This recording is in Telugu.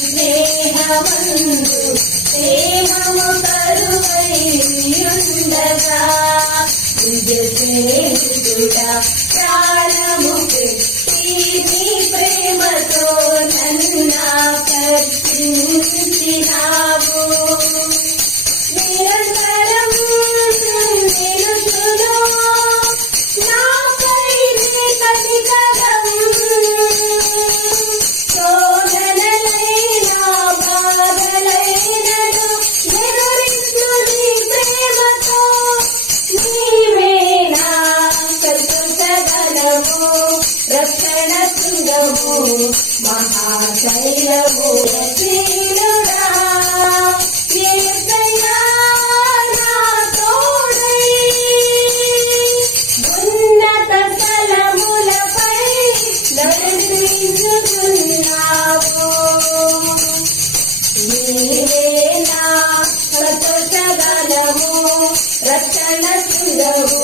స్నేహమందు ప్రేమము కరువై ఉండగా నిజ స్నేహితుడా ప్రాణము పెట్టి నీ ప్రేమతో నన్నాకర్షించినావు. నిరంతరం నిలుచును నాపై నీ కనికరం. శోధనలైనా బాధలైనను ఎదురించు నీ ప్రేమతో. నీవే నా సంతోషగలము రక్షణ శృంగము మహాశైలము రక్షీలుడా. యేసయ్యా నా తోడై ఉన్నత స్థలములపై నడిపించుచున్నావు. నీవే నా సంతోషగలము రక్షణ శృంగము